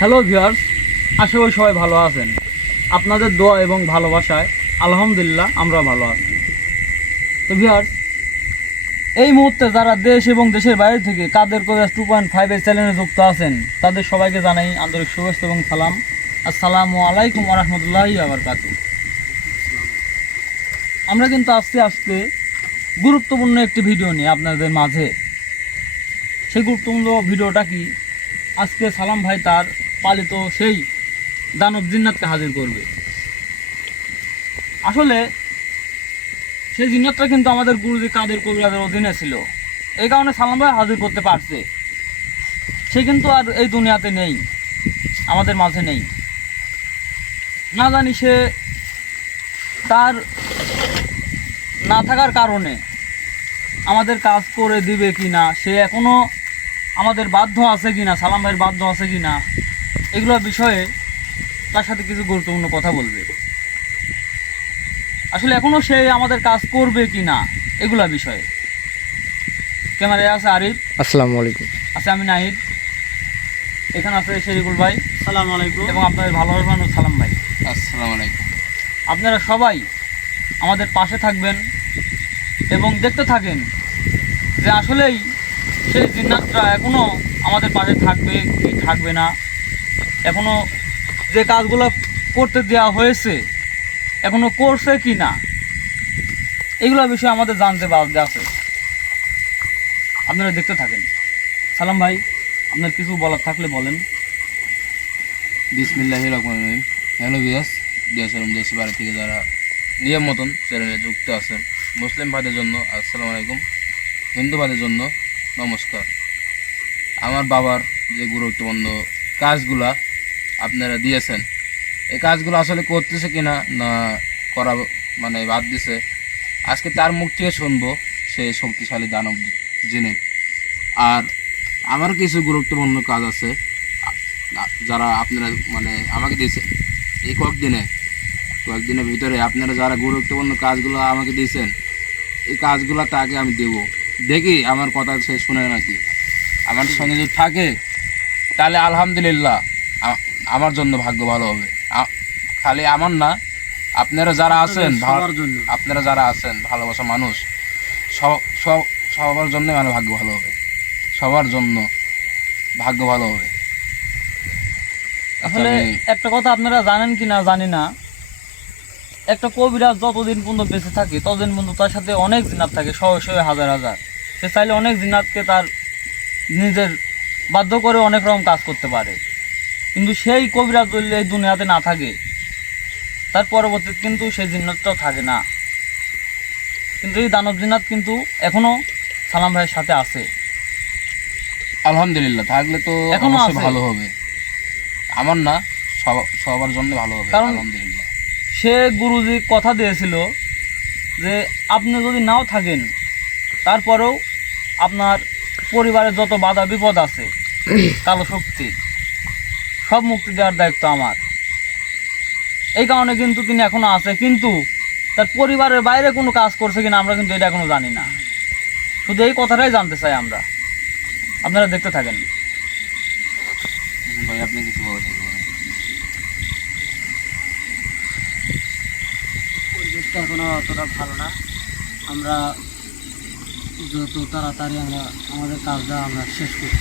Hello viewers, আশা করি সবাই ভালো আছেন। আপনাদের দোয়া এবং ভালোবাসায় আলহামদুলিল্লাহ আমরা ভালো আছি। তো ভিউয়ার্স, এই মুহূর্তে যারা দেশ এবং দেশের বাইরে থেকে কাদের কলেজ 2.5 এর চ্যানেলে যুক্ত আছেন তাদের সবাইকে জানাই আন্তরিক শুভেচ্ছা এবং সালাম। আসসালামু আলাইকুম ওয়া রাহমাতুল্লাহি ওয়া বারাকাতুহু। আমরা কিন্তু আজকে গুরুত্বপূর্ণ একটি ভিডিও নিয়ে আপনাদের মাঝে। সেই গুরুত্বপূর্ণ ভিডিওটা কি, আজকে সালাম ভাই তার পালিত সেই দানব জিন্নাতকে হাজির করবে। আসলে সেই জিন্নাতটা কিন্তু আমাদের গুরুজি কাদের কবিরাজের অধীনে ছিল, এই কারণে সালাম ভাই হাজির করতে পারছে। সে কিন্তু আর এই দুনিয়াতে নেই, আমাদের মাঝে নেই। না জানি সে তার না থাকার কারণে আমাদের কাজ করে দিবে কি না, সে এখনও আমাদের বাধ্য আছে কি না, সালাম ভাইয়ের বাধ্য আছে কি না, এগুলো বিষয়ে তার সাথে কিছু গুরুত্বপূর্ণ কথা বলবে। আসলে এখনও সে আমাদের কাজ করবে কি না, এগুলা বিষয়ে। ক্যামেরায় আছে আরিফ, আসসালামু আলাইকুম। আছে আমি নাহিদ, এখানে আছে শরীফুল ভাই, আসসালামু আলাইকুম, এবং আপনাদের ভালোবাসার মানুষ সালাম ভাই। আসসালামু আলাইকুম। আপনারা সবাই আমাদের পাশে থাকবেন এবং দেখতে থাকেন যে আসলেই সেই জিন্নাতরা এখনও আমাদের পাশে থাকবে কি থাকবে না, এখনও যে কাজগুলো করতে দেওয়া হয়েছে এখনও করছে কি না, এগুলো বিষয়ে আমাদের জানতে বাধ্য আছে। আপনারা দেখতে থাকেন। সালাম ভাই, আপনার কিছু বলার থাকলে বলেন। বিসমিল্লাহির রহমানির রহিম। হ্যালো ভিউয়ার্স, দেশ এবং দেশের বাইরে থেকে যারা নিয়ম মতন চ্যানেলে যুক্ত আছেন, মুসলিম ভাইদের জন্য আসসালামু আলাইকুম, হিন্দু ভাইদের জন্য নমস্কার। আমার বাবার যে গুরুত্বপূর্ণ কাজগুলা আপনারা দিয়েছেন, এই কাজগুলো আসলে করতেছে কিনা না করা মানে বাদ দিছে, আজকে তার মুখ থেকে শুনবো সে শক্তিশালী দানব জেনে। আর আমার কিছু গুরুত্বপূর্ণ কাজ আছে যারা আপনারা মানে আমাকে দিয়েছে এই কয়েকদিনের ভিতরে আপনারা যারা গুরুত্বপূর্ণ কাজগুলো আমাকে দিয়েছেন, এই কাজগুলো তাকে আমি দেব। দেখি আমার কথা সে শুনে নাকি। আমার সঙ্গে যদি থাকে তাহলে আলহামদুলিল্লাহ আমার জন্য ভাগ্য ভালো হবে। খালি আমার না, আপনারা যারা আছেন, আপনারা যারা আছেন ভালোবাসা মানুষ, সবার জন্য মানে ভাগ্য ভালো হবে, সবার জন্য ভাগ্য ভালো হবে। আসলে একটা কথা আপনারা জানেন কি না জানি না, একটা কবিরাজ যতদিন পর্যন্ত বেঁচে থাকে ততদিন পর্যন্ত তার সাথে অনেক জিন্নাত থাকে, শয়ে হাজার হাজার। সে চাইলে অনেক জিন্নাতকে তার নিজের বাধ্য করে অনেক রকম কাজ করতে পারে। কিন্তু সেই কবিরাজ যদি এই দুনিয়াতে না থাকে, তার পরবর্তীতে কিন্তু সেই জিন্নাতটাও থাকে না। কিন্তু এই দানব জিন্নাত কিন্তু এখনো সালাম ভাইয়ের সাথে আছে। আলহামদুলিল্লাহ, থাকলে তো এখনো অবশ্যই আছে। ভালো হবে। আমার না, সবার জন্য ভালো হবে। কারণ আলহামদুলিল্লাহ, সে গুরুজি কথা দিয়েছিল যে আপনি যদি নাও থাকেন তারপরেও আপনার পরিবারের যত বাধা বিপদ আছে, কালো শক্তি, সব মুক্তি দেওয়ার দায়িত্ব আমার। এই কারণে কিন্তু তিনি এখনো আছে, কিন্তু তার পরিবারের বাইরে কোনো কাজ করছে কিনা আমরা কিন্তু এটা এখনো জানি না। শুধু এই কথাটাই জানতে চাই আমরা। আপনারা দেখতে থাকেন। ভাই আপনি কিছু বলতে পারেন। পরিবেশটা এখনো অতটা ভালো না। আমরা যত তাড়াতাড়ি আমরা আমাদের কাজটা আমরা শেষ করি,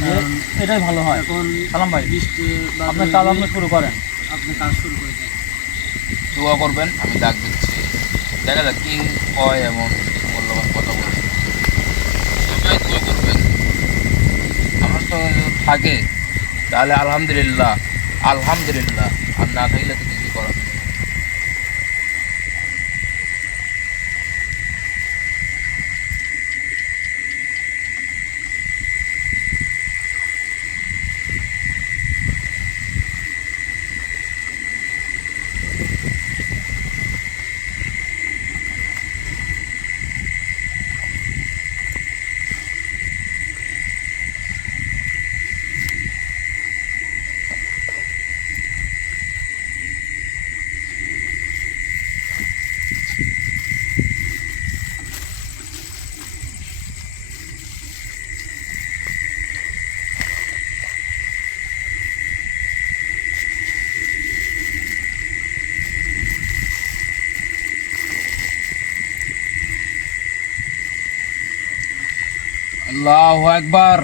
কারণ এটাই ভালো হয়। এখন সালাম ভাই, বৃষ্টি আপনার কাজ আপনি শুরু করেন। আপনি কাজ শুরু করে দেন। দোয়া করবেন, আমি ডাক দিচ্ছি, দেখা যাক কি হয়। এমন মূল্যবান কথা বলে সবাই দোয়া করবেন। আমার সঙ্গে যদি থাকে তাহলে আলহামদুলিল্লাহ, আলহামদুলিল্লাহ। আর না থাকলে তো কিছু করার নেই। আল্লাহু আকবার,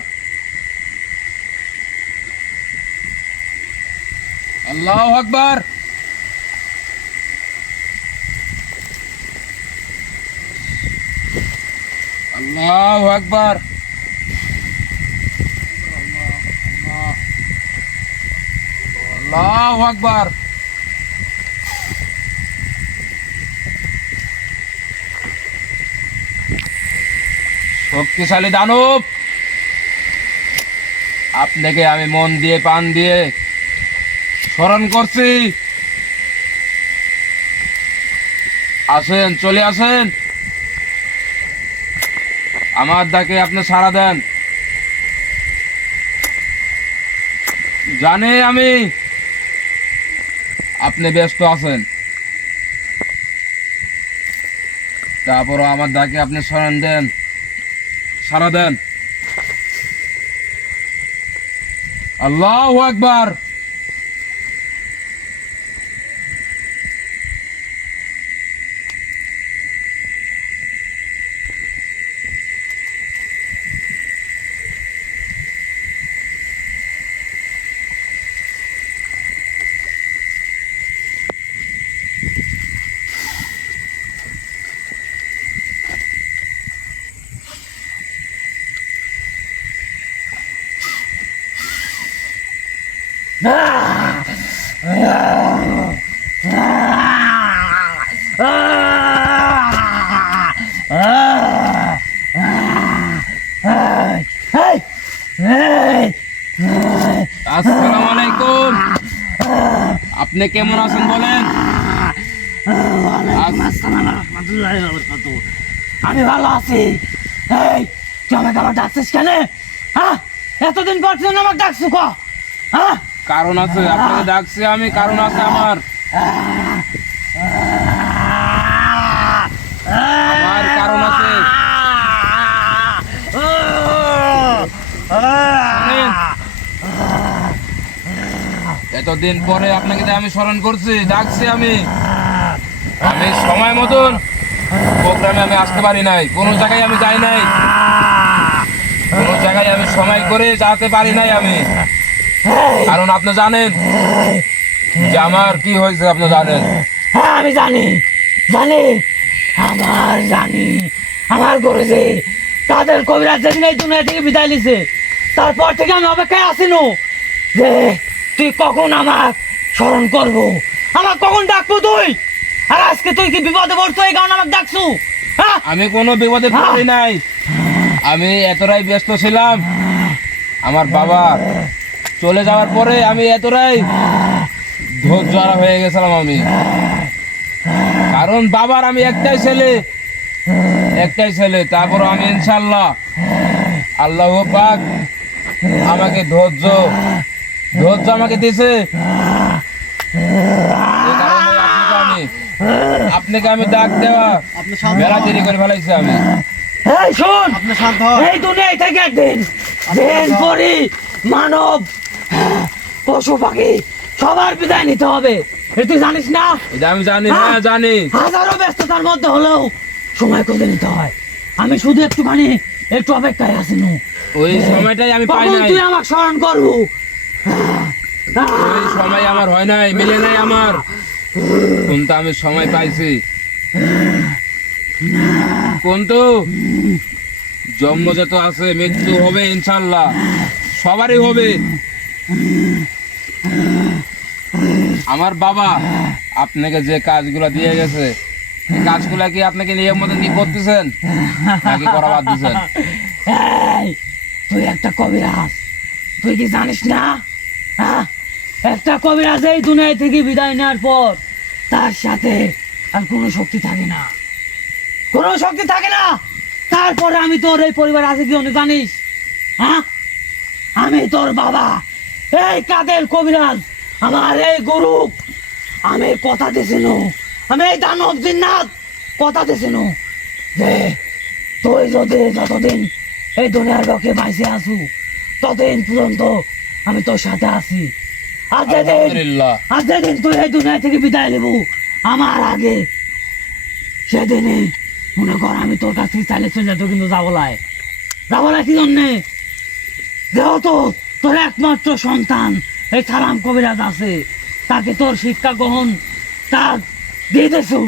আল্লাহু আকবার। আল্লাহু আকবার, আল্লাহু আকবার। শক্তিশালী দানব, আপনাকে আমি মন দিয়ে প্রাণ দিয়ে স্মরণ করছি। আসেন, চলে আসেন, আমার ডাকে আপনি সাড়া দেন। জানে আমি আপনি ব্যস্ত আছেন, তারপরও আমার ডাকে আপনি স্মরণ দেন, সাড়া দেন। আল্লাহু আকবার। আসসালামু আলাইকুম, আপনি কেমন আছেন বলেন? আমি ভালো আছি। এই তুই আমাকে আবার ডাকছিস কেন? হ্যাঁ, এতদিন পর তুই আমাকে ডাকছো ক? হ্যাঁ, কারণ আছে, আপনাকে ডাকছি আমি, কারণ আছে আমার। আমার কারণ আছে। শুনেন, এতদিন পরে আপনাকে যে আমি স্মরণ করছি, ডাকছি আমি সময় মতন প্রোগ্রামে আমি আসতে পারি নাই, কোনো জায়গায় আমি যাই নাই, কোনো জায়গায় আমি সময় করে যেতে পারি নাই আমি। কারণ আপনি জানেন যে আমার কি হয়েছে, আপনি জানেন। হ্যাঁ আমি জানি, জানি, জানি আমার করেছে তাদের কবিরাজ যেদিন এই দুনিয়া থেকে বিদায় নিছে, তারপর থেকে আমি অপেক্ষায় আসিনু যে তুই কখন আমার স্মরণ করবো, আমার কখন ডাকবো তুই। আর আজকে তুই কি বিপদে পড়তো এই কারণে আমাকে ডাকছু? হ্যাঁ, আমি কোনো বিপদে পড়ি নাই, আমি এতটাই ব্যস্ত ছিলাম। আমার বাবা চলে যাওয়ার পরে আমি এতটাই ধৈর্য হারা হয়ে গেছিলাম আমি। কারণ বাবার আমি একটাই ছেলে, তারপর আমি ইনশাল্লাহ আল্লাহ পাক আমাকে ধৈর্য আমাকে দিয়েছে। আপনাকে আমি ডাক দেওয়া মেলা দেরি করে ফেলাইছি আমি। এই শোন, এই দুনিয়ায় থেকে একদিন পরি মানব পশু পাখি সবার বিদায় নিতে হবে, এটা তুই জানিস না? এটা আমি জানি, হ্যাঁ জানি। হাজারো ব্যস্ততার মধ্যে হলেও সময় করে নিতে হয়। আমি শুধু একটু অপেক্ষায় আছি। ওই সময়টাই আমি পাই নাই, তুই আমাকে স্মরণ করবো। ওই সময় আমার হয় নাই, মিলে নাই আমার। কিন্তু আমি সময় পাইছি, কিন্তু জন্ম যত আছে মৃত্যু হবে ইনশাল্লাহ, সবারই হবে। আমার বাবা আপনাকে যে কাজগুলো দিয়ে গেছে, এই কাজগুলা কি আপনাকে নিয়ম মতন কি করতেছেন নাকি করা বাদ দিচ্ছেন? এই তুই একটা কবিরাজ, তুই কি জানিস না? হ্যাঁ, একটা কবিরাজ এই দুনিয়া থেকে বিদায় নেওয়ার পর তার সাথে আর কোনো শক্তি থাকে না, কোনো শক্তি থাকে না। তারপরে আমি তোর এই পরিবার আছে কি অনেক জানিস? হ্যাঁ, আমি তোর বাবা, এই কাদের কবিরাজ, আমার এই গুরু, আমি কথা দিয়েছিল, আমি এই দানব জিন্নাত কথা দিয়েছিল যে তুই যদি যতদিন এই দুনিয়ার লোকে বাইসে আসু ততদিন পর্যন্ত আমি তোর সাথে আছি। আর যেদিন তুই এই দুনিয়া থেকে বিদায় নেবো আমার আগে, সেদিনই মনে কর আমি তোর কাছ থেকে চাইলে চলে যেত, কিন্তু যাবো লাই। যাবো না কি জন্যে? যেহেতু তোর একমাত্র সন্তান এই সালাম কবিরাজ আছে, তাকে তোর শিক্ষা গ্রহণ তার দিতেছু,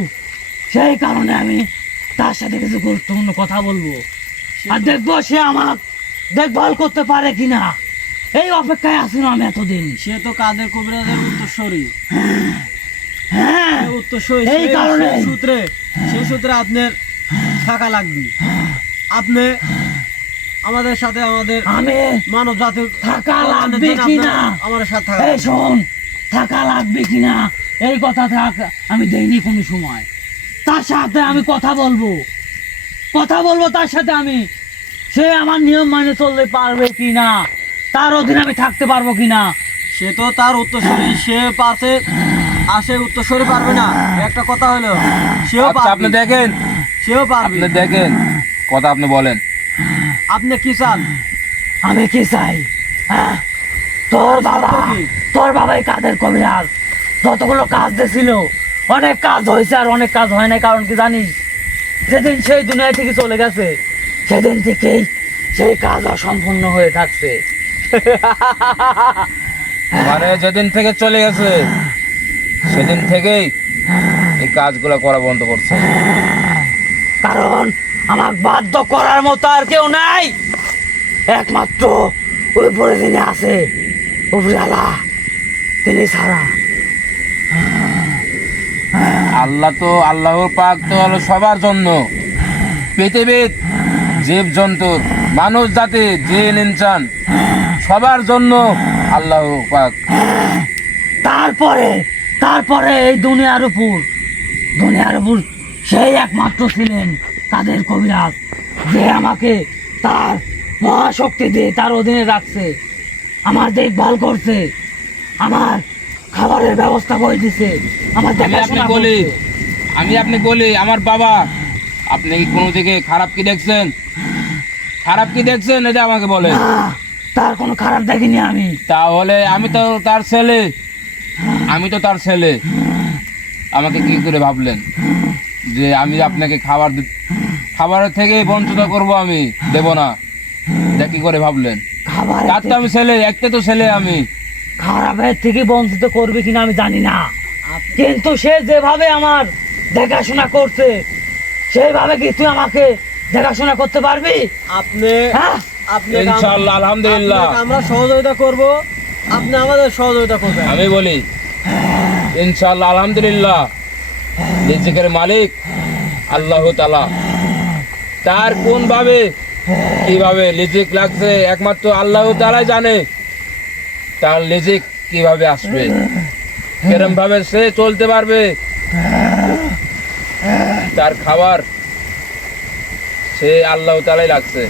সেই কারণে আমি তার সাথে কিছু গুরুত্বপূর্ণ কথা বলবো, আর দেখবো সে আমার দেখভাল করতে পারে কিনা। এই অপেক্ষায় আছি না আমি এতদিন। সে তো কাদের কবিরাজের উত্তরসূরি। হ্যাঁ, উত্তরসূরি এই কারণে সেই সূত্রে আপনার থাকা লাগবে। আপনি আমাদের সাথে আমাদের আমি মানব জাতির থাকা লাগবে কিনা, আমাদের সাথে থাকা এই শোন, থাকা লাগবে কিনা এই কথা আমি দেইনি কোনো সময়। তার সাথে আমি কথা বলবো তার সাথে আমি, সে আমার নিয়ম মানে চলতে পারবে কিনা, তার অধীনে আমি থাকতে পারবো কিনা। সে তো তার উত্তরসূরি, সে পারছে আর সে উত্তরসূরি পারবে না, একটা কথা হলো। সেও আচ্ছা, আপনি পারবে, দেখেন, সেও পারবে। আপনি দেখেন, কথা আপনি বলেন। আপনি কি চান? আমি কি চাই? হ্যাঁ, তোর বাবাই কাদের কবিরাজ যতগুলো কাজ দিয়েছিল, অনেক কাজ হয়েছে আর অনেক কাজ হয় নাই। কারণ কি জানিস? যেদিন সেই দুনিয়া থেকে চলে গেছে সেদিন থেকেই সেই কাজ অসম্পূর্ণ হয়ে থাকছে। মানে যেদিন থেকে চলে গেছে সেদিন থেকেই এই কাজগুলো করা বন্ধ করছে। কারণ আমার বাধ্য করার মতো আর কেউ নাই, একমাত্র উপরে যিনি আছে, উপরালা, তিনি ছাড়া। আল্লাহর পাক তো হলো সবার জন্য, পৃথিবীর জীব জন্তুর, মানুষ জাতি, জিন ইনসান সবার জন্য আল্লাহ পাক। তারপরে এই দুনিয়ার উপর সেই একমাত্র ছিলেন কাদের কবিরাজ, যে আমাকে তার মহাশক্তি দিয়ে তার অধীনে রাখছে, আমার দেখভাল করছে, আমার খাবারের ব্যবস্থা করে দিছে, আমার দেখাশোনা করছে। আমি আপনি বলি, আমার বাবা, আপনি কি কোনো দিকে খারাপ কি দেখছেন? এটা আমাকে বলে। না, তার কোনো খারাপ দেখিনি আমি। তাহলে আমি তো তার ছেলে, আমাকে কি করে ভাবলেন যে আমি আপনাকে খাবারের থেকে বঞ্চিত করব? আমি দেব না, এটা কি করে ভাবলেন? তার তো আমি ছেলে, একটা তো ছেলে আমি। খারাপের থেকে বঞ্চিত করবে কিনা আমি জানি না, কিন্তু সে যেভাবে আমার দেখাশোনা করছে সেইভাবে কি তুই আমাকে দেখাশোনা করতে পারবি? আপনি হ্যাঁ, ইনশাআল্লাহ, আলহামদুলিল্লাহ আমরা সহযোগিতা করব, আপনি আমাদের সহযোগিতা করবেন। আমি বলি ইনশাআল্লাহ, আলহামদুলিল্লাহ। রিজিকের মালিক আল্লাহ তাআলা, তার কোন ভাবে কিভাবে রিজিক লাগছে একমাত্র আল্লাহ তাআলাই জানে। তার রিজিক কিভাবে আসবে, কিরম ভাবে সে চলতে পারবে, তার খাবার সে আল্লাহ তাআলাই লাগছে।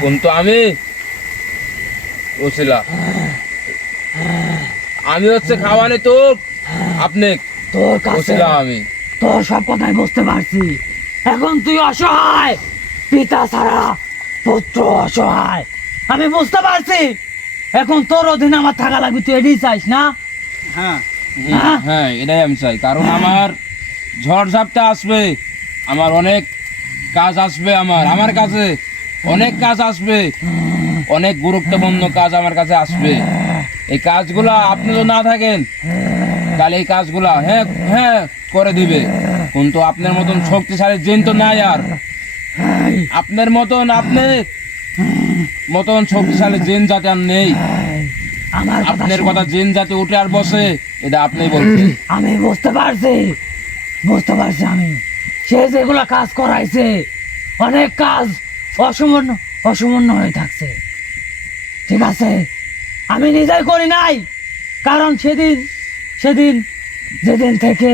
কিন্তু আমি হচ্ছে খাওয়ানি তো আপনি তোর কাছে আমি তোর সব কথাই বুঝতে পারছি। এখন তুই অসহায়, পিতা ছাড়া পুত্র অসহায়, আমি বুঝতে পারছি। এখন তোর অধীনে আমার থাকা লাগবে, তুই এটাই চাইস না? হ্যাঁ, হ্যাঁ, এটাই আমি চাই। কারণ আমার ঝড় ঝাপটা আসবে, আমার অনেক কাজ আসবে, আমার কাছে অনেক কাজ আসবে, অনেক গুরুত্বপূর্ণ কাজ আমার কাছে আসবে। এই কাজগুলা আপনি তো না থাকেন তাহলে এই কাজগুলা হ্যাঁ করে দিবে। কিন্তু আপনার মতন শক্তিশালী জিন তো নাই, আর আপনার মতন শক্তিশালী জিন জাতি আর নেই। আপনার কথা জিন জাতি উঠে আর বসে, এটা আপনি বলছেন। আমি বুঝতে পারছি। আমি সে যেগুলা কাজ করাইছে, অনেক কাজ অসম্পূর্ণ হয়ে থাকছে। ঠিক আছে, আমি নিজেই করি নাই, কারণ যেদিন থেকে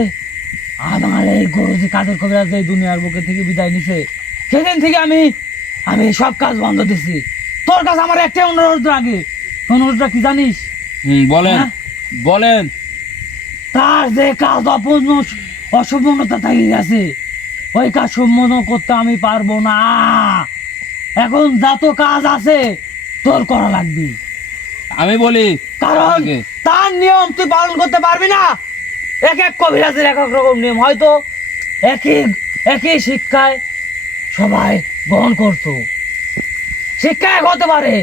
আমার এই গুরুজি কাদের কবিরাজ এই দুনিয়ার বুকে থেকে বিদায় নিছে, সেদিন থেকে আমি সব কাজ বন্ধ দিছি। তোর কাছে আমার একটাই অনুরোধ লাগে। অনুরোধটা কি জানিস? বলেন। তার যে কাজ অসম্পূর্ণতা থেকে গেছে, ওই কাজ সম্পূর্ণ করতে আমি পারবো না। এখন যত কাজ আছে তোর করা লাগবে। আমি বলি, কারণ তার নিয়ম তুই পালন করতে পারবি না। এক কবিরাজের এক এক রকম নিয়ম, হয়তো একই শিক্ষায় সবাই গ্রহণ করতো। শিক্ষা এক হতে পারে।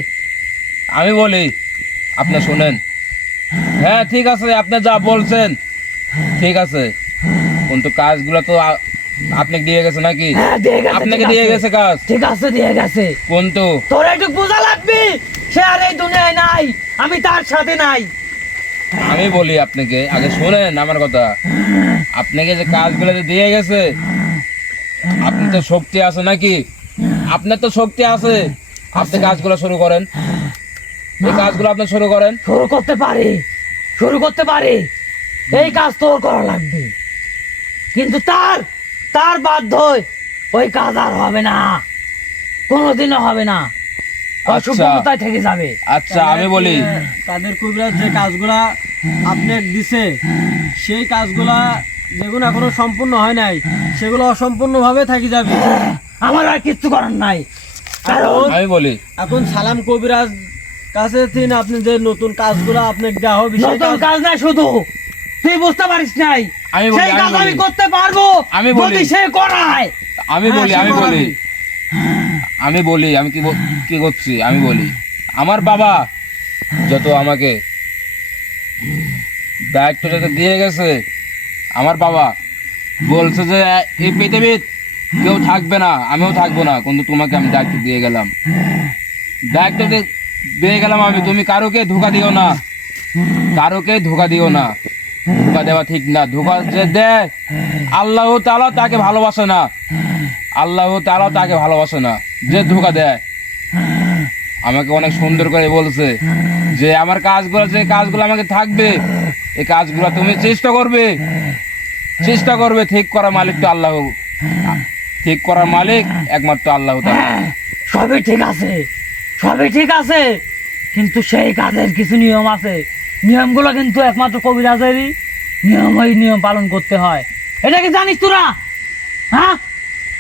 আমি বলি, আপনি শুনেন। হ্যাঁ ঠিক আছে, আপনি যা বলছেন ঠিক আছে, কিন্তু কাজগুলো তো আপনাকে দিয়ে গেছে নাকি? হ্যাঁ, দিয়ে গেছে, আপনাকে ঠিক দিয়ে আছে। গেছে কাজ, ঠিক আছে, দিয়ে গেছে। কিন্তু তোর একটু বোঝা লাগবে, সে আর এই দুনিয়ায় নাই, আমি তার সাথে নাই। আমি বলি আপনাকে, আগে শুনেন আমার কথা। আপনাকে যে কাজগুলো যে দিয়ে গেছে, আপনি তো শক্তি আছে নাকি? আপনার তো শক্তি আছে, আপনি কাজগুলো শুরু করেন। এই কাজগুলো আপনি শুরু করেন। শুরু করতে পারি, শুরু করতে পারি। এই কাজ তোর করা লাগবে, কিন্তু তার তার বাধ্য হয়ে ওই কাজ আর হবে না, কোনোদিনও হবে না। অশুভতায় থেকে যাবে। আচ্ছা আমি বলি, কাদের কবিরাজ যে কাজগুলা আপনি দিছে, সেই কাজগুলা যেগুলো এখনো সম্পূর্ণ হয় নাই, সেগুলো অসম্পূর্ণ ভাবে থাকি যাবে। আমার আর কিচ্ছু করার নাই, কারণ আমি বলি, এখন সালাম কবিরাজ কাছে তিন আপনি যে নতুন কাজগুলো আপনাকে দেওয়া হবে, সেই নতুন কাজ কাজ নাই শুধু, তুই বুঝতে পারিস নাই। আমি বলি, সেই আমি কাজ আমি বলি। করতে পারবো আমি বলি। যদি সে করায়। আমি হ্যাঁ, বলি, সে আমি বলি, করাবে। আমি বলি, আমি কি করছি আমি বলি। আমার বাবা যত আমাকে দায়িত্ব যত দিয়ে গেছে, আমার বাবা বলছে যে এই পৃথিবীর কেউ থাকবে না, আমিও থাকবো না, কিন্তু তোমাকে আমি দায়িত্ব দিয়ে গেলাম। দায়িত্ব দিয়ে গেলাম আমি, তুমি কারোকে ধোকা দিও না, কারোকে ধোকা দিও না। ধোকা দেওয়া ঠিক না। ধোকা যে দেয়, আল্লাহ তাআলা তাকে ভালোবাসে না, আল্লাহ তাআলা তাকে ভালোবাসে না যে ধোকা দেয়। আমাকে অনেক সুন্দর করে বলছে যে আমার কাজগুলো, যে কাজগুলো আমাকে থাকবে, এই কাজগুলো তুমি চেষ্টা করবে, চেষ্টা করবে। ঠিক করার মালিক তো আল্লাহ, ঠিক করার মালিক একমাত্র আল্লাহ তাআলা। হ্যাঁ, সবই ঠিক আছে, সবই ঠিক আছে, কিন্তু সেই কাজের কিছু নিয়ম আছে। নিয়মগুলো কিন্তু একমাত্র কবিরাজেরই নিয়ম, ওই নিয়ম পালন করতে হয়। এটা কি জানিস তোরা? হ্যাঁ,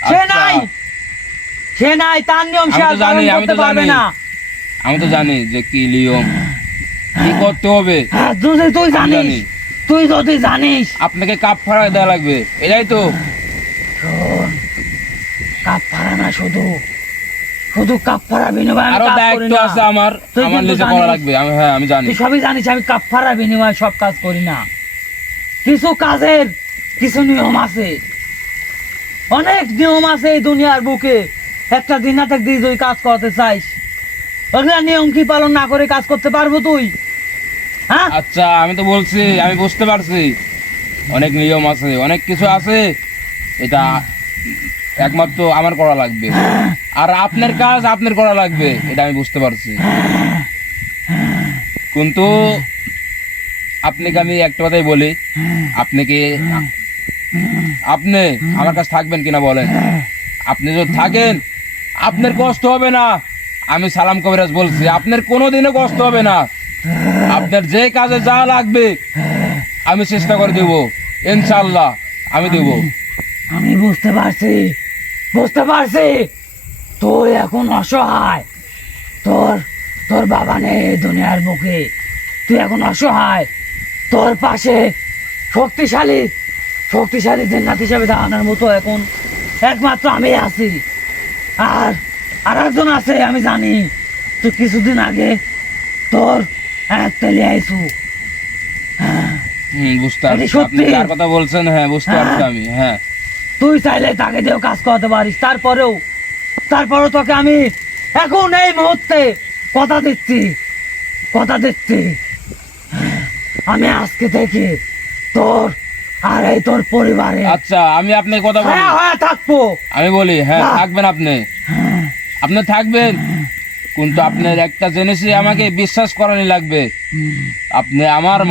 সে আচ্ছা। নাই, সে নাই, তার নিয়ম সে আমি আর তো জানি, পালন আমি করতে তো পারবে জানি। না। আমি তো জানি যে কি নিয়ম, কি করতে হবে। হ্যাঁ, তুই আমি জানিস, জানি। তুই যদি জানিস। আপনাকে কাফারা দেওয়া লাগবে, এটাই তো। শোন, কাপড়া না শুধু, শুধু কাপড়া বিনিময়ে আমি আরো কাজ করি দায়িত্ব না। আছে আমার, তুই আমার কিন্তু নিজে করা জানিস। লাগবে। হ্যাঁ আমি জানি। তুই সবই জানিস, আমি কাপড়া বিনিময়ে সব কাজ করি না। কিছু কাজের কিছু নিয়ম আছে, অনেক নিয়ম আছে এই দুনিয়ার বুকে। একটা দিন না থাকতে তুই কাজ করতে চাইস, ওগুলা নিয়ম কি পালন না করে কাজ করতে পারবো তুই? হ্যাঁ, আচ্ছা আমি তো বলছি, আমি বুঝতে পারছি অনেক নিয়ম আছে, অনেক কিছু আছে, এটা একমাত্র আমার করা লাগবে। আর আপনার কাজ আপনার করা লাগবে, এটা আমি বুঝতে পারছি। কিন্তু আপনাকে আমি একটা কথাই বলি, আপনি কি আপনি আমার কাছে থাকবেন কিনা বলেন? আপনি যদি থাকেন, আপনার কষ্ট হবে না। আমি সালাম কবিরাজ বলছি, আপনার কোনোদিনও কষ্ট হবে না। আপনার যে কাজে যা লাগবে আমি চেষ্টা করে দেব, ইনশাআল্লাহ আমি দেব। আমি বুঝতে পারছি, বুঝতে পারছি। তুই এখন অসহায়, তোর তোর বাবা নেই এই দুনিয়ার বুকে, তুই এখন অসহায়। তোর পাশে শক্তিশালী শক্তিশালী জিন্নাত হিসাবে দাঁড়ানোর মতো এখন একমাত্র আমি আছি। আর আর একজন আছে, আমি জানি। তুই কিছুদিন আগে তোর তেলে আইসু। বুঝতে এটা পারছি সত্যি। আপনি কার কথা বলছেন। হ্যাঁ বুঝতে পারছি আমি। হ্যাঁ তুই চাইলে তাকে দিয়েও কাজ করাতে পারিস। তারপরেও তোকে আমি এখন এই মুহূর্তে কথা দিচ্ছি, কথা দিচ্ছি, আমি আজকে থেকে তোর আর এই তোর পরিবারে আচ্ছা আমি আপনার কথা বলি, হ্যাঁ থাকবো। আমি বলি হ্যাঁ না। থাকবেন আপনি, আপনি থাকবেন, কিন্তু আপনার একটা জিনিসই আমাকে বিশ্বাস করানি লাগবে। আপনি আমার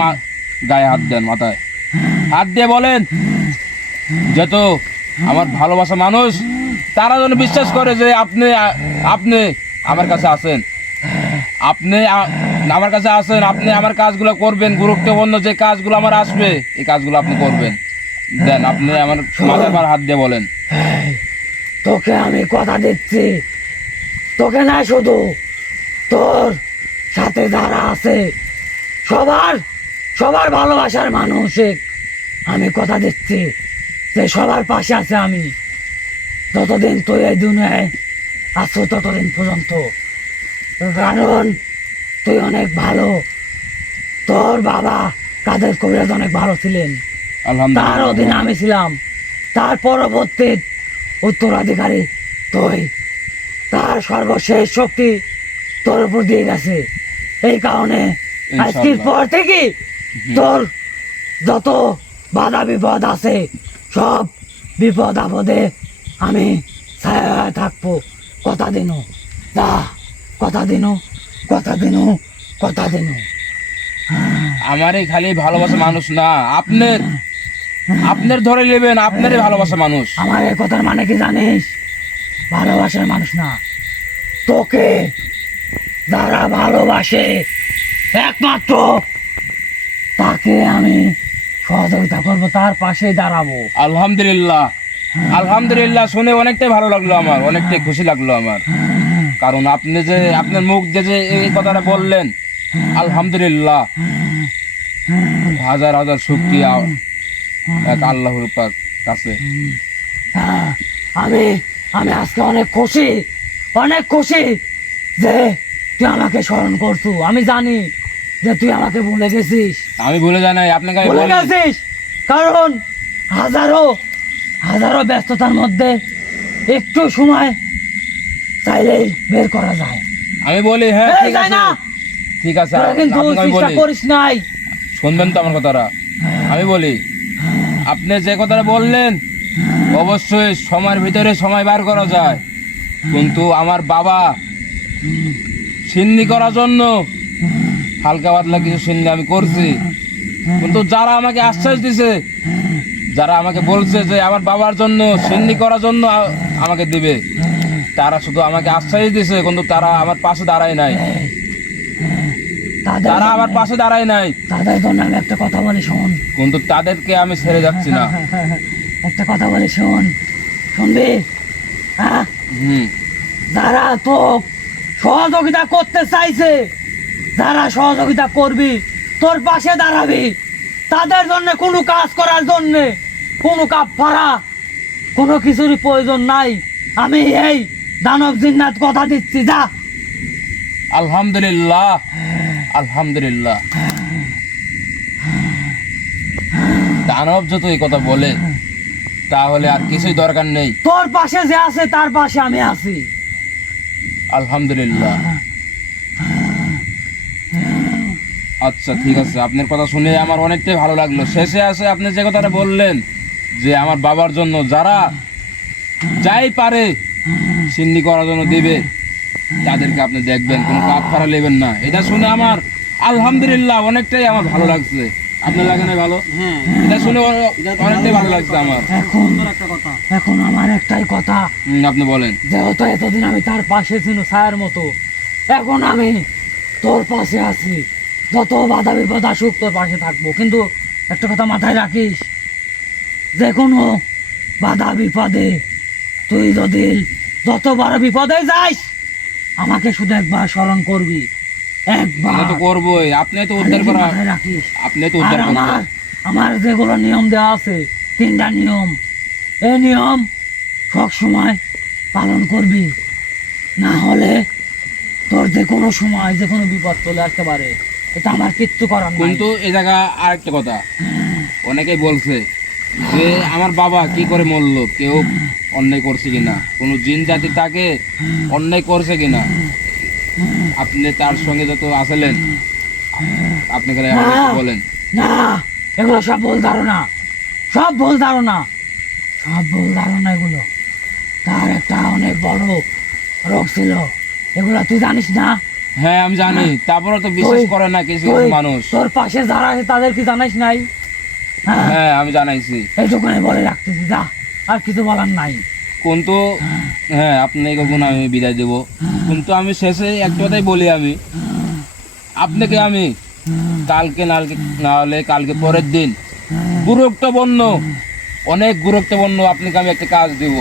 গায়ে হাত দেন, মাথায় হাত দিয়ে বলেন যত আমার ভালোবাসা মানুষ তারা যেন বিশ্বাস করে যে আপনি আপনি আমার কাছে আছেন, আপনি আমার কাছে আছেন, আপনি আমার কাজগুলো করবেন। গুরুত্বপূর্ণ যে কাজগুলো আমার আসবে, এই কাজগুলো আপনি করবেন। দেন আপনি আমার মাথায় বার হাত দিয়ে বলেন। তোকে আমি কথা দিচ্ছি, তোকে না শুধু, তোর সাথে যারা আছে সবার সবার ভালোবাসার মানুষ, আমি কথা দিচ্ছি যে সবার পাশে আছে আমি। যতদিন তুই এই দুনিয়ায় আছো ততদিন পর্যন্ত, কারণ তুই অনেক ভালো। তোর বাবা কাদের কবিরাজ অনেক ভালো ছিলেন, তার আলহামদুলিল্লাহ। অধীনে আমি ছিলাম, তার পরবর্তী উত্তরাধিকারী তুই। তার সর্বশেষ শক্তি তোর উপর দিয়ে গেছে। এই কারণে আজকের ইনশাআল্লাহ। পর থেকে তোর যত বাধা বিপদ আছে সব বিপদ আপদে আমি ছায়া হয়ে থাকবো। কথা দিনু, যা, কথা দিনু, কথা দিনু, কথা দিনু। আমারই খালি ভালোবাসা মানুষ না, আপনার ধরে নেবেন, আপনারই ভালোবাসা মানুষ। আমার এই কথার মানে কি জানিস? ভালোবাসার মানুষ না, তোকে যারা ভালোবাসে একমাত্র তাকে আমি সহযোগিতা করবো, তার পাশে দাঁড়াবো। আলহামদুলিল্লাহ, আলহামদুলিল্লাহ, শুনে অনেকটাই ভালো লাগলো আমার, অনেকটাই খুশি লাগলো আমার। কারণ আপনি যে আপনার মুখ দিয়ে যে এই কথাটা বললেন, আলহামদুলিল্লাহ, হাজার হাজার শুকরিয়া এক আল্লাহর পাক কাছে। হ্যাঁ, আমি আমি আজকে অনেক খুশি, অনেক খুশি যে তুই আমাকে স্মরণ করছু। আমি জানি যে তুই আমাকে ভুলে গেছিস, আমি ভুলে যাই নাই, আপনাকে আমি ভুলে বলি। গেছিস, কারণ হাজারো হাজারো ব্যস্ততার মধ্যে একটু সময় চাইলেই বের করা যায়। আমি বলি হ্যাঁ, এই ঠিক যায় আছে, না, ঠিক আছে, তোরা কিন্তু আপনাকে আমি চেষ্টা বলি, করিস নাই। শুনবেন তো আমার কথাটা? আমি বলি, আপনি যে কথাটা বললেন অবশ্যই সময়ের ভিতরে সময় বার করা যায়, কিন্তু আমার বাবা সিন্নি করার জন্য হালকা পাতলা কিছু সিন্নি আমি করছি, কিন্তু যারা আমাকে আশ্বাস দিছে, যারা আমাকে বলছে যে আমার বাবার জন্য সিন্নি করার জন্য আমাকে দিবে, তারা শুধু আমাকে আশ্বাস দিছে, কিন্তু তারা আমার পাশে দাঁড়ায় নাই, তাদের তারা আমার পাশে দাঁড়ায় নাই। তাদের জন্য আমি একটা কথা বলি, শোন। কিন্তু তাদেরকে আমি ছেড়ে যাচ্ছি না। একটা কথা বলি, শোন, শুনবি? হ্যাঁ, হুম, যারা তো সহযোগিতা করতে চাইছে, যারা সহযোগিতা করবি, তোর পাশে দাঁড়াবি, তাদের জন্য কোনো কাজ করার জন্য কোনো কাপড়া কোনো কিছুরই প্রয়োজন নাই। আমি এই দানব জিন্নাত কথা দিচ্ছি, যা। আলহামদুলিল্লাহ, আলহামদুলিল্লাহ। দানব যত এই কথা বলে তাহলে আর কিছুই দরকার নেই। তোর পাশে যে আছে তার পাশে আমি আছি। আলহামদুলিল্লাহ। আচ্ছা ঠিক আছে, আপনার কথা শুনে আমার অনেকটাই ভালো লাগলো। শেষে আসে আপনি যে কথাটা বললেন যে আমার বাবার জন্য যারা যাই পারে সিন্নি করার জন্য দেবে, তাদেরকে আপনি দেখবেন, কোনো কাপ ফাড়া নেবেন না। এটা শুনে আমার আলহামদুলিল্লাহ অনেকটাই আমার ভালো লাগছে। আপনার লাগে না ভালো? হ্যাঁ, এটা শুনে অনেকটাই ভালো লাগছে আমার। এখন আমার একটাই কথা, আপনি বলেন। যেহেতু এতদিন আমি তার পাশে ছিল ছায়ার মতো, এখন আমি তোর পাশে আছি। যত বাধা বিপদ আসুক তোর পাশে থাকবো, কিন্তু একটা কথা মাথায় রাখিস, যে কোনো বাধা বিপদে তুই যদি যত বড় বিপদে যাস, আমাকে শুধু একবার স্মরণ করবি, একবার। এটা তো করবোই, আপনি তো উদ্ধার করা, মাথায় রাখিস। আপনি তো আর উদ্ধার করবেন। আমার যেগুলো নিয়ম দেওয়া আছে, 3টা নিয়ম, এই নিয়ম সব সময় পালন করবি, না হলে তোর যে কোনো সময় যে কোনো বিপদ চলে আসতে পারে। এটা আমার কিচ্ছু করার নাই। কিন্তু এই জায়গা আরেকটা কথা, অনেকেই বলছে যে আমার বাবা কি করে মরলো, কেউ অন্যায় করছে কিনা, কোনো জিন জাতি তাকে অন্যায় করছে কিনা। আপনি তার সঙ্গে যত আসলেন, আপনি খালি আমাকে একটু বলেন। না, এগুলো সব ভুল ধারণা, সব ভুল ধারণা, সব ভুল ধারণা। এগুলো তার একটা অনেক বড় রোগ ছিল, এগুলো তুই জানিস না। হ্যাঁ আমি জানি, তারপরে তো বিশ্বাস করে না কিছু কিছু তুই মানুষ। তোর পাশে যারা আছে তাদের কি জানাইস নাই? হ্যাঁ, হ্যাঁ আমি জানাইছি, এইটুকুনি বলে রাখতেছি, যা, আর কিছু বলার নাই। কিন্তু হ্যাঁ আপনাকে কখন আমি বিদায় দেব, কিন্তু আমি শেষে একটা কথাই বলি, আমি আপনাকে আমি কালকে না হলে কালকে পরের দিন গুরুত্বপূর্ণ, অনেক গুরুত্বপূর্ণ আপনাকে আমি একটা কাজ দিব।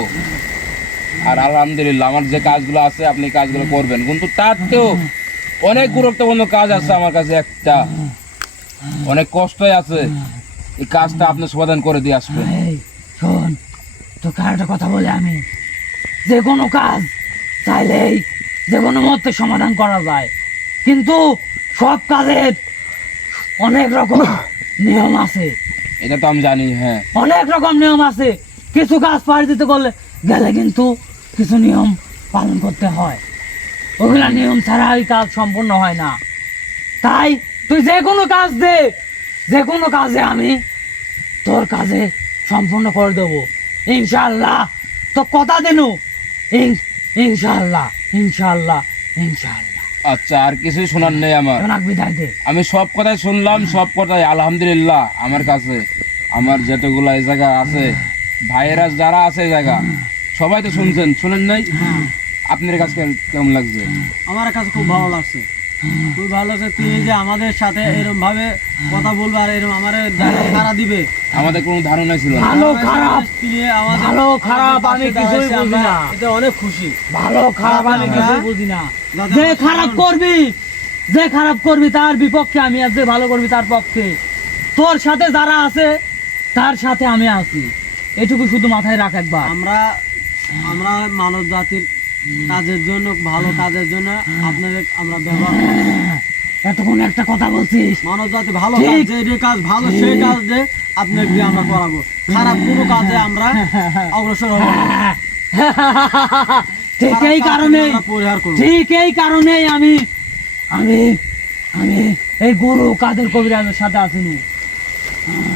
আর আলহামদুলিল্লাহ আমার যে কাজগুলো আছে আপনি কাজগুলো করবেন, কিন্তু তার তো অনেক গুরুত্বপূর্ণ কাজ আছে আমার কাছে, একটা অনেক কষ্টই আছে, এই কাজটা আপনি সমাধান করে দিয়ে আসবেন। এই শোন, তোকে আর একটা কথা বলে আমি, যে কোনো কাজ চাইলেই যে কোনো মুহূর্তে সমাধান করা যায়, কিন্তু সব কাজের অনেক রকম নিয়ম আছে, এটা তো আমি জানি। হ্যাঁ, অনেক রকম নিয়ম আছে। কিছু কাজ পাড়ি দিতে গেলে কিন্তু কিছু নিয়ম পালন করতে হয়, ওগুলা নিয়ম ছাড়া ওই কাজ সম্পূর্ণ হয় না। তাই তুই যে কোনো কাজ দে, যে কোনো কাজে আমি তোর কাজে সম্পূর্ণ করে দেবো ইনশাআল্লাহ। তো কথা দিনু, ইনশাআল্লাহ ইনশাআল্লাহ ইনশাআল্লাহ। আচ্ছা, আর কিছুই শোনার নেই আমার। এখন আগ বিদায় দে। আমি সব কথাই শুনলাম, সব কথাই আলহামদুলিল্লাহ। আমার কাছে আমার যেতগুলো এই জায়গা আছে, ভাইয়েরা যারা আছে এই জায়গা, সবাই তো শুনছেন, শুনেন নাই? আপনার কাছে কেমন লাগছে? আমার কাছে খুব ভালো লাগছে, খুব ভালো লাগছে। তিনি যে আমাদের সাথে এরকম ভাবে কথা বলবে আর এরকম আমাদের ধারা দিবে, আমাদের কোনো ধারণা ছিল না। ভালো খারাপ, তিনি আমাদের ভালো খারাপ আমি কিছুই বুঝি না। এতে অনেক খুশি। ভালো খারাপ আমি কিছুই বুঝি না। যে খারাপ করবি, যে খারাপ করবি তার বিপক্ষে আমি, আর যে ভালো করবি তার পক্ষে। তোর সাথে যারা আছে তার সাথে আমি আছি, এটুকু শুধু মাথায় রাখ একবার। আমরা মানব জাতির কাজের জন্য, ভালো কাজের জন্য আপনাদের আমরা ব্যবহার করি। এতক্ষণ একটা কথা বলছিস, মানব জাতি ভালো ঠিক। কাজ, যে কাজ ভালো সেই কাজ দিয়ে আপনাকে দিয়ে আমরা করাবো, খারাপ কোনো কাজে আমরা অগ্রসর হবো না। ঠিক এই কারণেই, আমরা পরিহার করবো। ঠিক এই কারণেই আমি আমি আমি এই গুরু কাদের কবিরাজের সাথে আসিনি।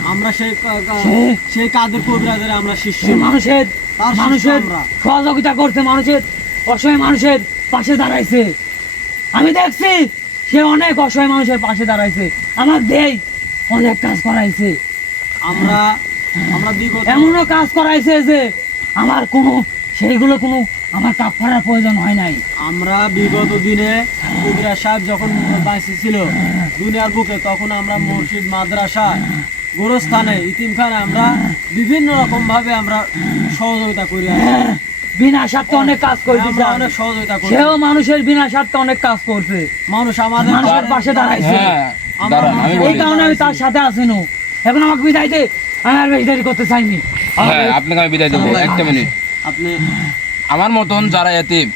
আমরা সে- সেই কাজের কবিরাজের আমরা শিষ্য। সে মানুষের তার শিষ্য মানুষের আমরা। সহযোগিতা করতে, মানুষের অসহায় মানুষের পাশে দাঁড়াইছে। আমি দেখছি সে অনেক অসহায় মানুষের পাশে দাঁড়াইছে, আমার দেই অনেক কাজ করাইছে। আমরা আমরা বিগত এমনও কাজ করাইছে যে আমার সেইগুলো কোনো আমার কাপ করার প্রয়োজন হয় নাই। আমরা বিগত দিনে কবিরাজ সাহেব যখন বাইসে ছিল দুনিয়ার বুকে, তখন আমরা মসজিদ, মাদ্রাসা, গোরস্থানে, ইতিমখানে আমরা বিভিন্ন রকম ভাবে আমরা সহযোগিতা করি আসছি। বিনা স্বার্থে অনেক কাজ করছে, আমরা অনেক সহযোগিতা করি। সেও মানুষের বিনা স্বার্থে অনেক কাজ করছে, মানুষ আমাদের মানুষের পাশে দাঁড়াইছে। হ্যাঁ, দাঁড়ান আমি এই বলি। কারণে আমি তার সাথে আসিনু। এখন আমাকে বিদায় দে, আমি আর বেশি দেরি করতে চাইনি। হ্যাঁ, আপনাকে আমি বিদায় দেবো। একটা মিনিট। আপনি আমার মতন যারা এতিম,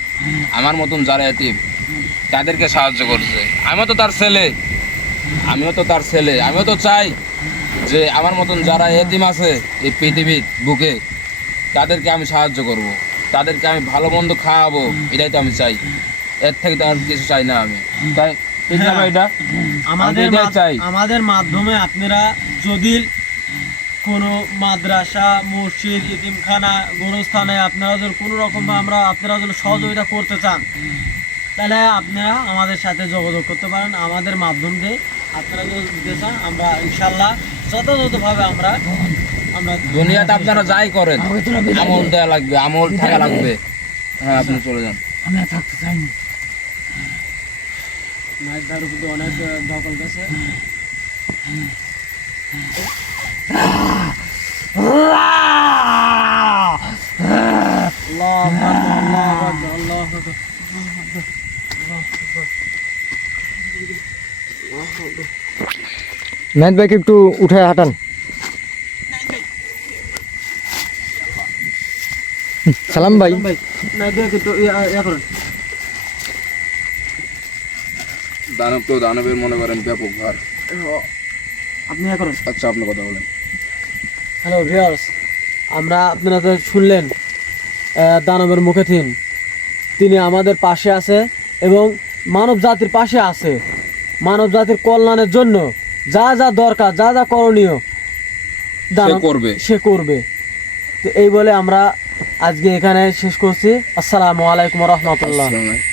আমার মতন যারা এতিম, তাদেরকে সাহায্য করছে। আমিও তো তার ছেলে, আমিও তো তার ছেলে। আমিও তো চাই যে আমার মতন যারা এতিম আছে এই পৃথিবীর বুকে, তাদেরকে আমি সাহায্য করব, তাদেরকে আমি ভালো মন্দ খাওয়াবো, এটাই তো আমি চাই। এর থেকে তো আর কিছু চাই না আমি। তাই ঠিক না ভাই? এটা আমাদের এটাই চাই। আমাদের মাধ্যমে আপনারা যদি কোনো মাদ্রাসা, মসজিদ, ইতিমখানা, গোরস্থানে আপনারা যদি কোনো রকম আপনারা যদি সহযোগিতা করতে চান, তাহলে আপনারা আমাদের সাথে যোগাযোগ করতে পারেন। আমাদের মাধ্যম দিয়ে আপনারা যদি দিতে চান, আমরা ইনশাল্লাহ যথাযথভাবে আমরা দুনিয়াতে আপনারা যাই করেন, আমাকে তোরা বিদায় আমল দে। দেওয়া লাগবে, আমল থাকা লাগবে। হ্যাঁ, আপনি চলে যান। আমি আর থাকতে চাইনি। নাইটদার উপরে অনেক দখল গেছে। আল্লাহু আকবার, আল্লাহু আকবার, আল্লাহু আকবার। নাইট ভাইকে একটু উঠে হাঁটান। সালাম ভাই। ভাই নাইটদার কিন্তু ইয়া করেন। দানব তো দানবের মনে করেন ব্যাপক ভার। আপনি ইয়া করেন। আচ্ছা, আপনি কথা বলেন। হ্যালো ভিউয়ার্স, আমরা আপনারা তো শুনলেন দানবের মুখে তিনি আমাদের পাশে আছে এবং মানব জাতির পাশে আছে। মানব জাতির কল্যাণের জন্য যা যা দরকার, যা যা করণীয় দানব করবে। সে করবে। তো এই বলে আমরা আজকে এখানে শেষ করছি। আসসালামু আলাইকুম রহমতুল্লাহ। আসসালামু আলাইকুম।